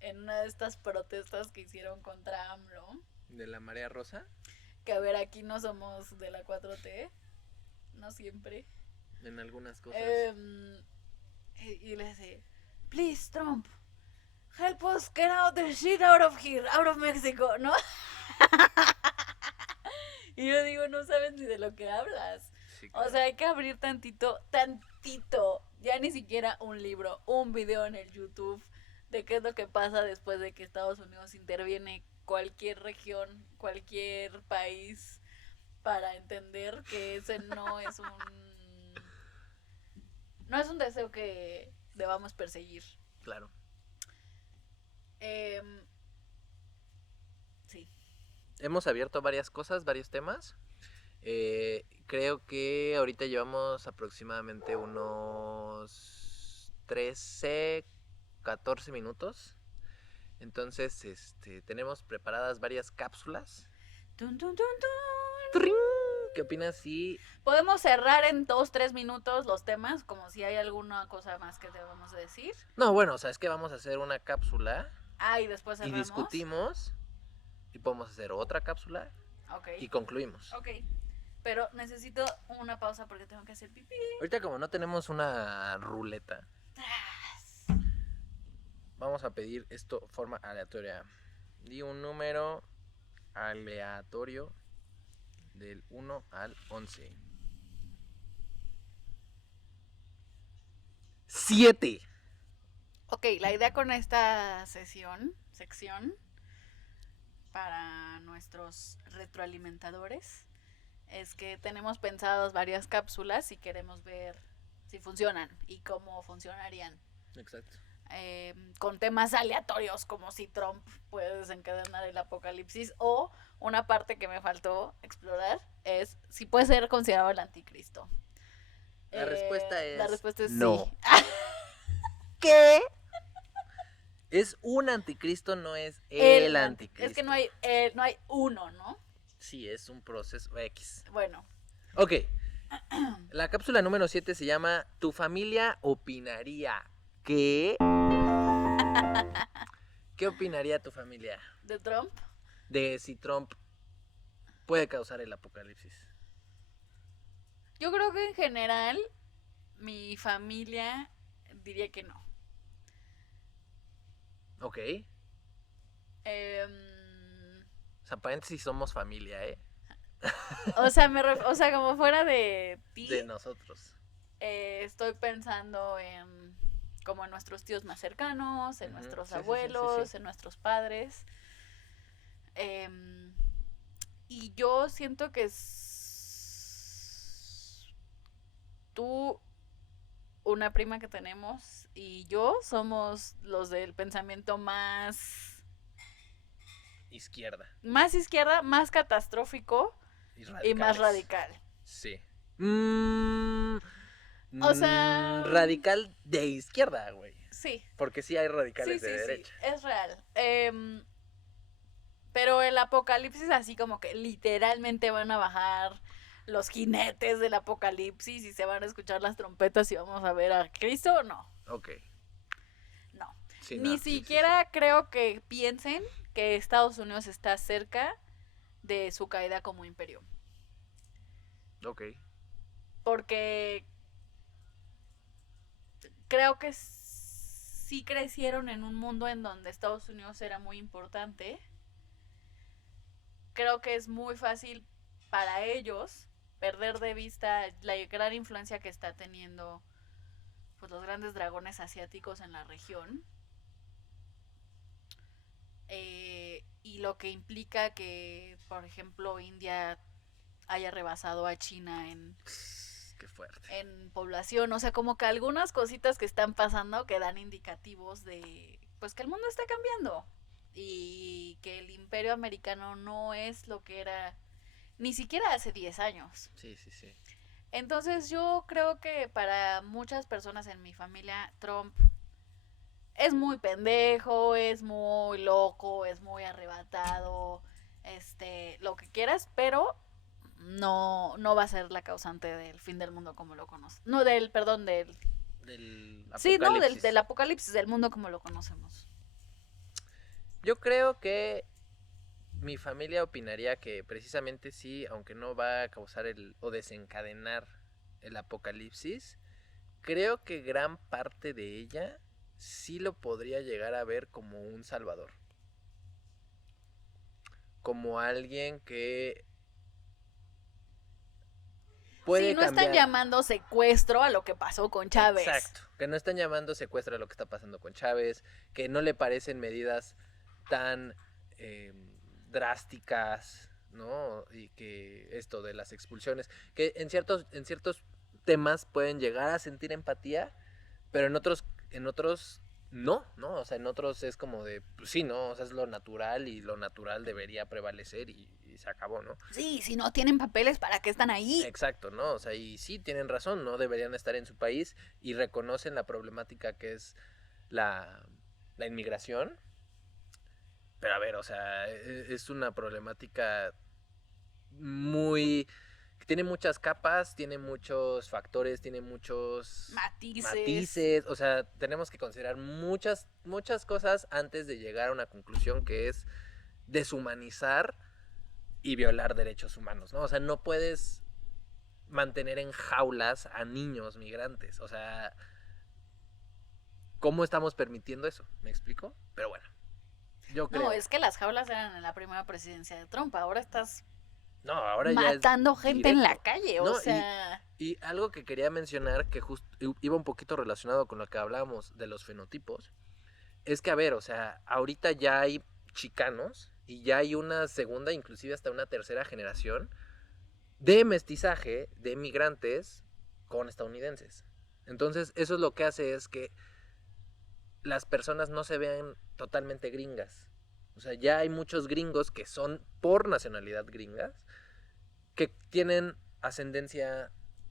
en una de estas protestas que hicieron contra AMLO? ¿De la marea rosa? Que a ver, aquí no somos de la 4T, no siempre. En algunas cosas. Y le dice, please Trump, help us get out the shit out of here, out of Mexico, ¿no? Y yo digo, no sabes ni de lo que hablas. Sí, claro. O sea, hay que abrir tantito, ya ni siquiera un libro, un video en el YouTube de qué es lo que pasa después de que Estados Unidos interviene cualquier región, cualquier país, para entender que ese no es un deseo que debamos perseguir. Claro. Sí. Hemos abierto varias cosas, varios temas. Creo que ahorita llevamos aproximadamente unos 13, 14 minutos. Entonces, tenemos preparadas varias cápsulas. Tun, tun, tun, tun. ¡Trin! ¿Qué opinas si Podemos cerrar en 2-3 minutos los temas, como si hay alguna cosa más que debamos decir. No, bueno, o sea, es que vamos a hacer una cápsula Y después y cerramos. discutimos y podemos hacer otra cápsula Ok. y concluimos. Ok. Pero necesito una pausa porque tengo que hacer pipí. Ahorita como no tenemos una ruleta, Tras. vamos a pedir esto forma aleatoria. Di un número aleatorio del 1 al 11. 7. Ok, la idea con esta sección, para nuestros retroalimentadores, es que tenemos pensadas varias cápsulas y queremos ver si funcionan y cómo funcionarían. Exacto. Con temas aleatorios, como si Trump puede desencadenar el apocalipsis, o una parte que me faltó explorar es si puede ser considerado el anticristo. La respuesta es no. sí. ¿Qué? Es un anticristo, no es el anticristo. Es que no hay uno, ¿no? Sí, es un proceso X. Bueno. Ok. La cápsula número 7 se llama ¿Tu familia opinaría qué? ¿Qué opinaría tu familia? ¿De Trump? De si Trump puede causar el apocalipsis. Yo creo que en general mi familia diría que no. Ok. O sea, paréntesis, somos familia, ¿eh? O sea, como fuera de ti. De nosotros. Estoy pensando en como en nuestros tíos más cercanos, en nuestros Sí, abuelos, sí. en nuestros padres. Y yo siento que tú, una prima que tenemos, y yo somos los del pensamiento más izquierda, más catastrófico y más radical. Sí. O sea, radical de izquierda, güey. Sí. Porque sí hay radicales de derecha. Sí, es real. Pero el apocalipsis así como que literalmente van a bajar los jinetes del apocalipsis y se van a escuchar las trompetas y vamos a ver a Cristo, no. Ok. No. Sí, Ni siquiera creo que piensen que Estados Unidos está cerca de su caída como imperio. Ok. Porque creo que sí crecieron en un mundo en donde Estados Unidos era muy importante. Creo que es muy fácil para ellos perder de vista la gran influencia que está teniendo pues los grandes dragones asiáticos en la región. Y lo que implica que, por ejemplo, India haya rebasado a China Qué fuerte. En población. O sea, como que algunas cositas que están pasando que dan indicativos de pues que el mundo está cambiando y que el imperio americano no es lo que era ni siquiera hace 10 años. Sí. Entonces yo creo que para muchas personas en mi familia Trump es muy pendejo, es muy loco, es muy arrebatado, lo que quieras, pero no va a ser la causante del fin del mundo como lo conoce. No, del apocalipsis. Sí, no, del apocalipsis, del mundo como lo conocemos. Yo creo que mi familia opinaría que precisamente sí, aunque no va a causar o desencadenar el apocalipsis, creo que gran parte de ella sí lo podría llegar a ver como un salvador. Como alguien que puede no cambiar. Están llamando secuestro a lo que pasó con Chávez. Exacto, que no están llamando secuestro a lo que está pasando con Chávez, que no le parecen medidas tan drásticas, ¿no? Y que esto de las expulsiones, que en ciertos temas pueden llegar a sentir empatía, pero en otros no, o sea, en otros es como de, pues sí, ¿no? O sea, es lo natural y lo natural debería prevalecer y se acabó, ¿no? Sí, si no tienen papeles, ¿para qué están ahí? Exacto, ¿no? O sea, y sí, tienen razón, no deberían estar en su país y reconocen la problemática que es la inmigración. Pero a ver, o sea, es una problemática muy... que tiene muchas capas, tiene muchos factores, tiene muchos matices. O sea, tenemos que considerar muchas cosas antes de llegar a una conclusión que es deshumanizar y violar derechos humanos, ¿no? O sea, no puedes mantener en jaulas a niños migrantes. O sea, ¿cómo estamos permitiendo eso? ¿Me explico? Pero bueno, yo creo. No, es que las jaulas eran en la primera presidencia de Trump. Ahora estás No, ahora ya es matando gente en la directo. calle. No, O sea, y algo que quería mencionar, que justo iba un poquito relacionado con lo que hablábamos de los fenotipos, es que, a ver, o sea, ahorita ya hay chicanos y ya hay una segunda, inclusive hasta una tercera generación de mestizaje de migrantes con estadounidenses. Entonces, eso es lo que hace es que las personas no se vean totalmente gringas. O sea, ya hay muchos gringos que son por nacionalidad gringas, que tienen ascendencia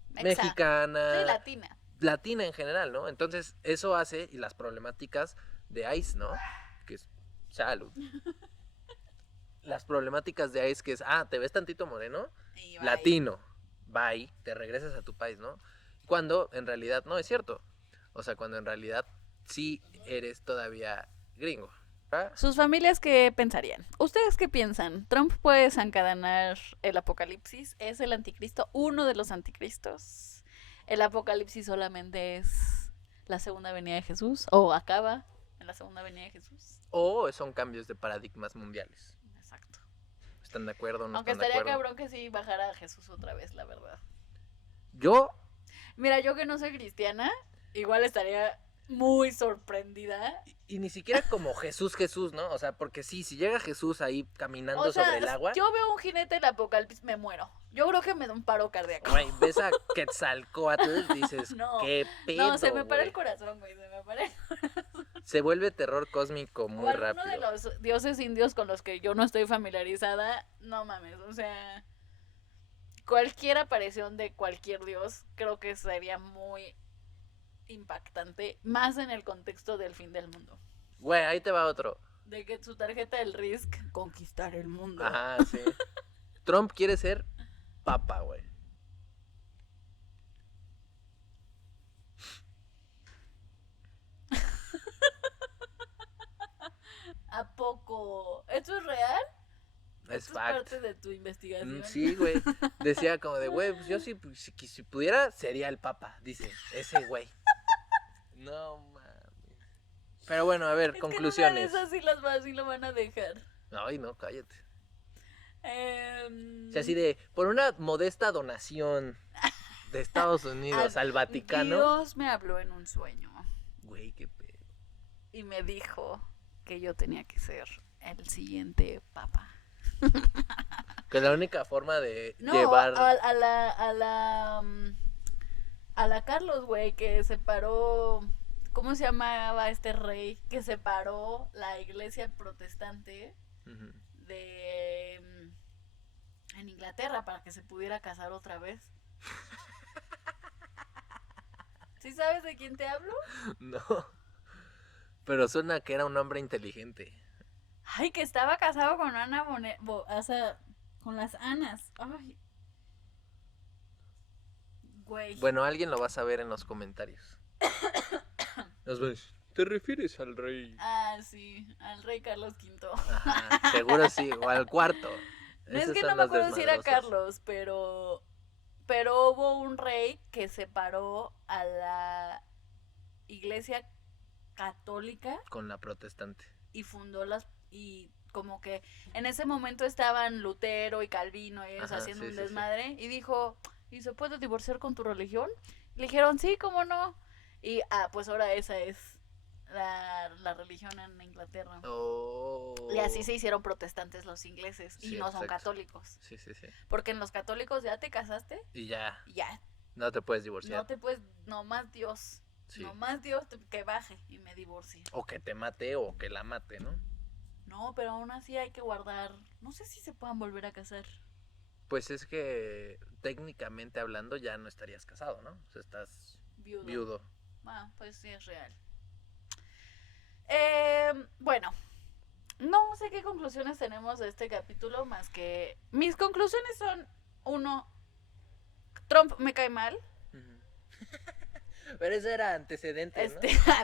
mexicana, sí, latina. latina en general, ¿no? Entonces, eso hace, y las problemáticas de ICE, ¿no? Que es salud. Las problemáticas de ICE que es, te ves tantito moreno, Y latino, bye, te regresas a tu país, ¿no? Cuando en realidad no es cierto. O sea, cuando en realidad sí eres todavía gringo. ¿Ah? ¿Sus familias qué pensarían? ¿Ustedes qué piensan? ¿Trump puede desencadenar el apocalipsis? ¿Es el anticristo uno de los anticristos? ¿El apocalipsis solamente es la segunda venida de Jesús? ¿O acaba en la segunda venida de Jesús? O son cambios de paradigmas mundiales. Exacto. ¿Están de acuerdo o no Aunque están de estaría acuerdo? cabrón que sí bajara a Jesús otra vez, la verdad. Yo, Mira, yo que no soy cristiana, igual estaría muy sorprendida. y ni siquiera como Jesús, ¿no? O sea, porque sí, si llega Jesús ahí caminando O sea, sobre el agua, yo veo un jinete del apocalipsis, me muero. Yo creo que me da un paro cardíaco. güey, ves a Quetzalcóatl, dices, No, qué pedo, no, se me para güey. el corazón, güey, se me para el... Se vuelve terror cósmico O muy alguno de rápido. los dioses indios con los que yo no estoy familiarizada, no mames, o sea... Cualquier aparición de cualquier dios creo que sería muy impactante, más en el contexto del fin del mundo. Güey, ahí te va otro. De que su tarjeta del Risk, conquistar el mundo. Ajá, sí. Trump quiere ser papa, güey. ¿A poco? ¿Esto es real? Es ¿Esto es fact. parte de tu investigación? Sí, güey. Decía como de, güey, pues yo si pudiera, sería el papa, dice, ese güey. No mames. Pero bueno, a ver, Es conclusiones. que no sí lo van a dejar. Ay, no, cállate. Eh, O sea, así de, por una modesta donación de Estados Unidos al Vaticano. Dios me habló en un sueño Güey, qué pedo. y me dijo que yo tenía que ser el siguiente papa. Que la única forma de No, llevar... a la Carlos, güey, que separó, ¿cómo se llamaba este rey? Que separó la iglesia protestante Ujú. de en Inglaterra para que se pudiera casar otra vez. ¿Sí sabes de quién te hablo? No. Pero suena que era un hombre inteligente. Ay, que estaba casado con Ana Bonet, o sea, con las Anas. Ay. Güey. Bueno, alguien lo va a saber en los comentarios. Nos ves. ¿Te refieres al rey? Ah, sí, al rey Carlos V. Ajá, seguro sí, o al cuarto. No es Esos que son no me los acuerdo si era desmadrosos. Carlos, pero hubo un rey que separó a la iglesia católica Con la protestante. y fundó y como que en ese momento estaban Lutero y Calvino y ellos Ajá, haciendo sí, un sí, sí. desmadre y dijo, ¿y se puede divorciar con tu religión? Le dijeron, sí, ¿cómo no? Y pues ahora esa es la religión en Inglaterra. Oh. Y así se hicieron protestantes los ingleses y Sí, no son exacto. católicos. Sí, sí, sí. Porque en los católicos ya te casaste Y ya, y ya, no te puedes divorciar. no te puedes, nomás Dios, Sí. nomás Dios que baje y me divorcie. O que te mate o que la mate, ¿no? No, pero aún así hay que guardar, no sé si se puedan volver a casar. Pues es que técnicamente hablando ya no estarías casado, ¿no? O sea, estás viudo. Ah, pues sí es real. Bueno, No sé qué conclusiones tenemos de este capítulo, más que mis conclusiones son, uno, Trump me cae mal. Pero eso era antecedente, ¿no?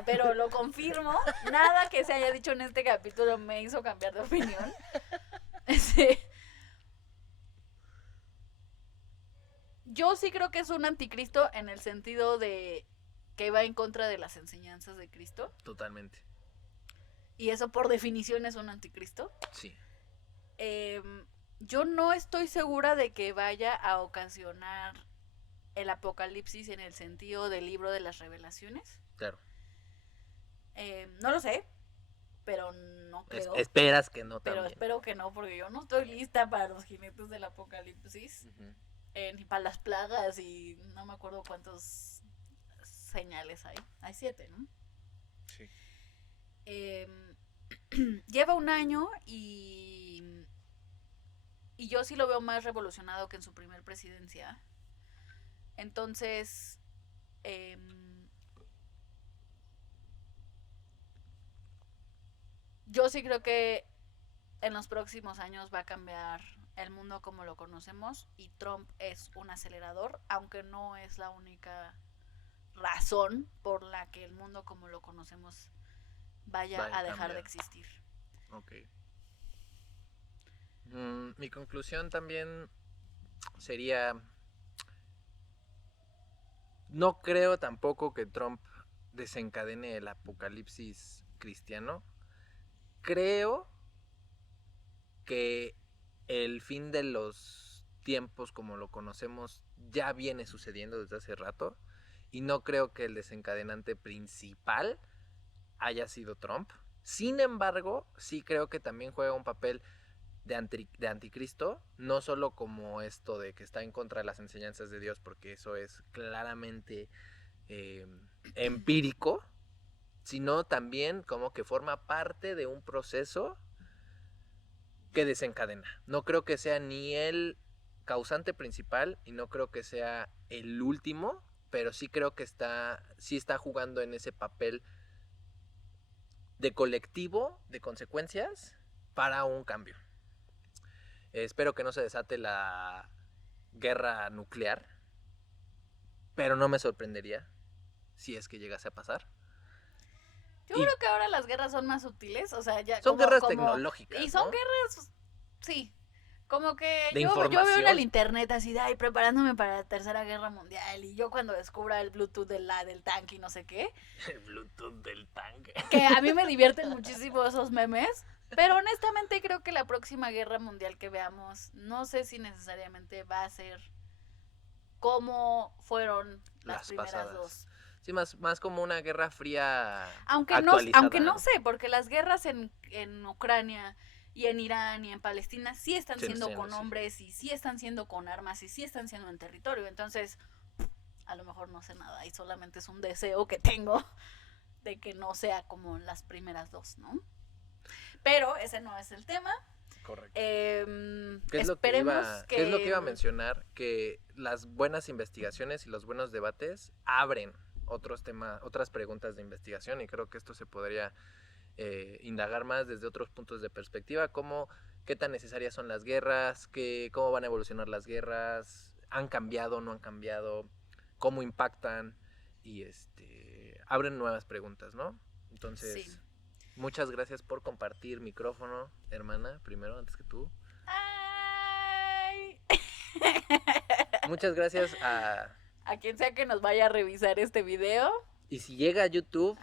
Pero lo confirmo, nada que se haya dicho en este capítulo me hizo cambiar de opinión. Yo sí creo que es un anticristo en el sentido de que va en contra de las enseñanzas de Cristo. Totalmente. Y eso por definición es un anticristo. Sí. Yo no estoy segura de que vaya a ocasionar el apocalipsis en el sentido del libro de las revelaciones. Claro. No lo sé, pero no creo. Esperas que no pero también. Espero que no, porque yo no estoy lista para los jinetes del apocalipsis. Ni para las plagas y no me acuerdo cuántos señales hay. Hay 7, ¿no? Sí. Lleva un año y yo sí lo veo más revolucionado que en su primer presidencia. Entonces, yo sí creo que en los próximos años va a cambiar el mundo como lo conocemos y Trump es un acelerador, aunque no es la única razón por la que el mundo como lo conocemos vaya a dejar de existir. Ok. Mi conclusión también sería, no creo tampoco que Trump desencadene el apocalipsis cristiano. Creo que el fin de los tiempos como lo conocemos ya viene sucediendo desde hace rato y no creo que el desencadenante principal haya sido Trump. Sin embargo, sí creo que también juega un papel de anticristo, no solo como esto de que está en contra de las enseñanzas de Dios, porque eso es claramente empírico, sino también como que forma parte de un proceso que desencadena. No creo que sea ni el causante principal y no creo que sea el último, pero sí creo que sí está jugando en ese papel de colectivo, de consecuencias para un cambio. Espero que no se desate la guerra nuclear, pero no me sorprendería si es que llegase a pasar. Yo creo que ahora las guerras son más sutiles, o sea, ya son guerras tecnológicas, y son ¿no? guerras, sí, como que de yo veo en el internet así de, ay, preparándome para la Tercera Guerra Mundial, y yo cuando descubra el Bluetooth del tanque y no sé qué. El Bluetooth del tanque. Que a mí me divierten muchísimo esos memes, pero honestamente creo que la próxima guerra mundial que veamos, no sé si necesariamente va a ser como fueron las primeras pasadas. Dos. Sí, más como una guerra fría aunque no sé, porque las guerras en Ucrania y en Irán y en Palestina sí están siendo con hombres y sí están siendo con armas y sí están siendo en territorio. Entonces, a lo mejor no sé nada y solamente es un deseo que tengo de que no sea como las primeras dos, ¿no? Pero ese no es el tema. Correcto. ¿Qué es lo que iba a mencionar? Que las buenas investigaciones y los buenos debates abren otras preguntas de investigación y creo que esto se podría indagar más desde otros puntos de perspectiva, como qué tan necesarias son las guerras, cómo van a evolucionar las guerras, han cambiado, no han cambiado, cómo impactan y abren nuevas preguntas, ¿no? Entonces, sí. Muchas gracias por compartir micrófono, hermana, primero, antes que tú. ¡Ay! Muchas gracias a quien sea que nos vaya a revisar este video. Y si llega a YouTube,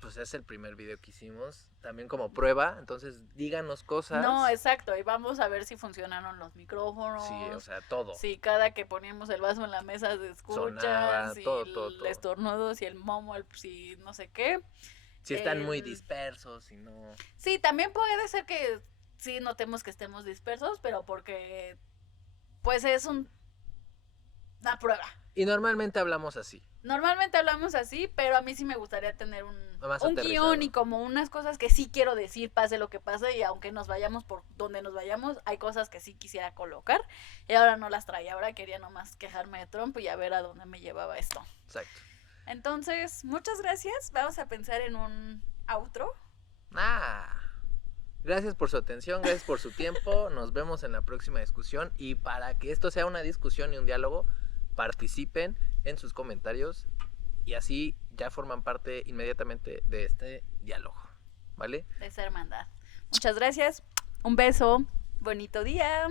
pues es el primer video que hicimos, también como prueba, entonces díganos cosas. No, exacto, y vamos a ver si funcionaron los micrófonos. Sí, o sea, todo. Si cada que poníamos el vaso en la mesa se escucha, sonaba, si todo. El estornudo, si el momo, si no sé qué. Si están muy dispersos, si no... Sí, también puede ser que sí notemos que estemos dispersos, pero porque pues es una prueba. Y normalmente hablamos así. Pero a mí sí me gustaría tener un guión y como unas cosas que sí quiero decir, pase lo que pase, y aunque nos vayamos por donde nos vayamos, hay cosas que sí quisiera colocar, y ahora no las traía, ahora quería nomás quejarme de Trump y a ver a dónde me llevaba esto. Exacto. Entonces, muchas gracias, vamos a pensar en un outro. Gracias por su atención, gracias por su tiempo. Nos vemos en la próxima discusión. Y para que esto sea una discusión y un diálogo, participen en sus comentarios y así ya forman parte inmediatamente de este diálogo, ¿vale? De esa hermandad. Muchas gracias. Un beso. Bonito día.